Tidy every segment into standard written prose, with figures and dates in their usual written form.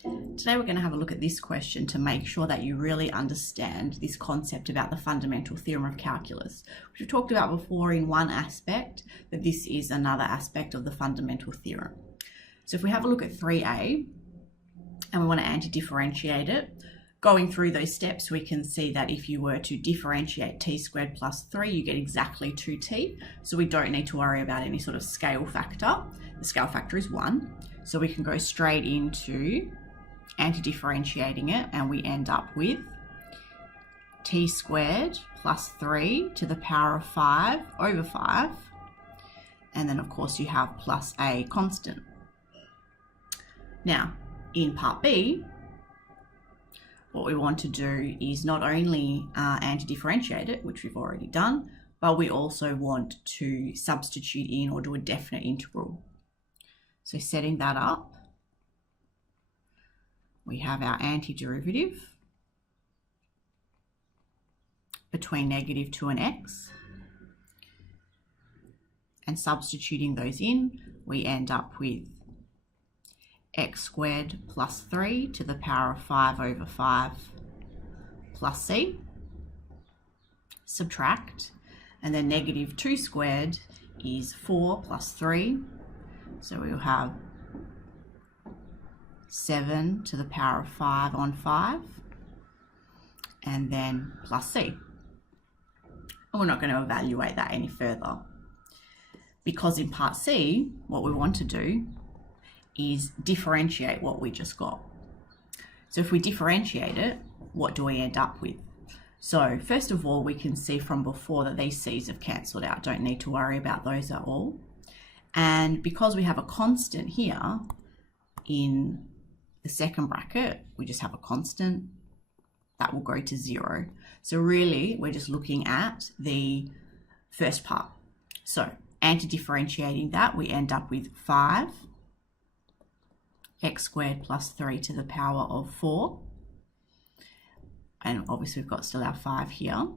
Today we're going to have a look at this question to make sure that you really understand this concept about the fundamental theorem of calculus, which we've talked about before in one aspect, but this is another aspect of the fundamental theorem. So if we have a look at 3a and we want to anti-differentiate it, going through those steps we can see that if you were to differentiate t squared plus 3, you get exactly 2t, so we don't need to worry about any sort of scale factor. The scale factor is 1, so we can go straight into anti-differentiating it, and we end up with t squared plus 3 to the power of 5 over 5, and then of course you have plus a constant. Now in part B, what we want to do is not only anti-differentiate it, which we've already done, but we also want to substitute in or do a definite integral. So setting that up, we have our antiderivative between -2 and x, and substituting those in, we end up with x squared plus 3 to the power of 5 over 5 plus c, subtract, and then -2 squared is 4 plus 3, so we'll have 7 to the power of 5 on 5, and then plus c. And we're not going to evaluate that any further, because in part C, what we want to do is differentiate what we just got. So if we differentiate it, what do we end up with? So first of all, we can see from before that these c's have cancelled out. Don't need to worry about those at all. And because we have a constant here in the second bracket, we just have a constant that will go to 0. So really we're just looking at the first part. So anti-differentiating that, we end up with 5 x squared plus 3 to the power of 4, and obviously we've got still our 5 here,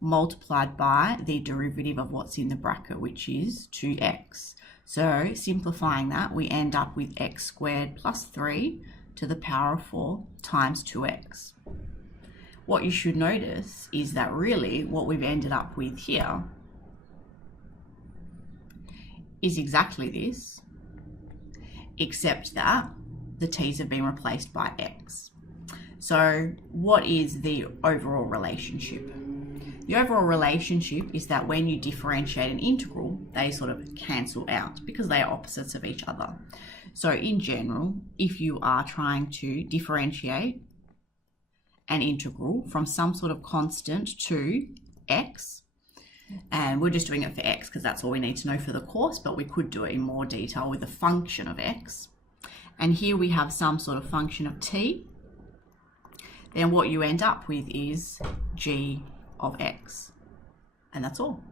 multiplied by the derivative of what's in the bracket, which is 2x. So simplifying that, we end up with x squared plus 3 to the power of 4 times 2x. What you should notice is that really what we've ended up with here is exactly this, except that the t's have been replaced by x. So what is the overall relationship? The overall relationship is that when you differentiate an integral, they sort of cancel out because they are opposites of each other. So in general, if you are trying to differentiate an integral from some sort of constant to x, and we're just doing it for x because that's all we need to know for the course, but we could do it in more detail with a function of x. And here we have some sort of function of t, then what you end up with is g of x, and that's all.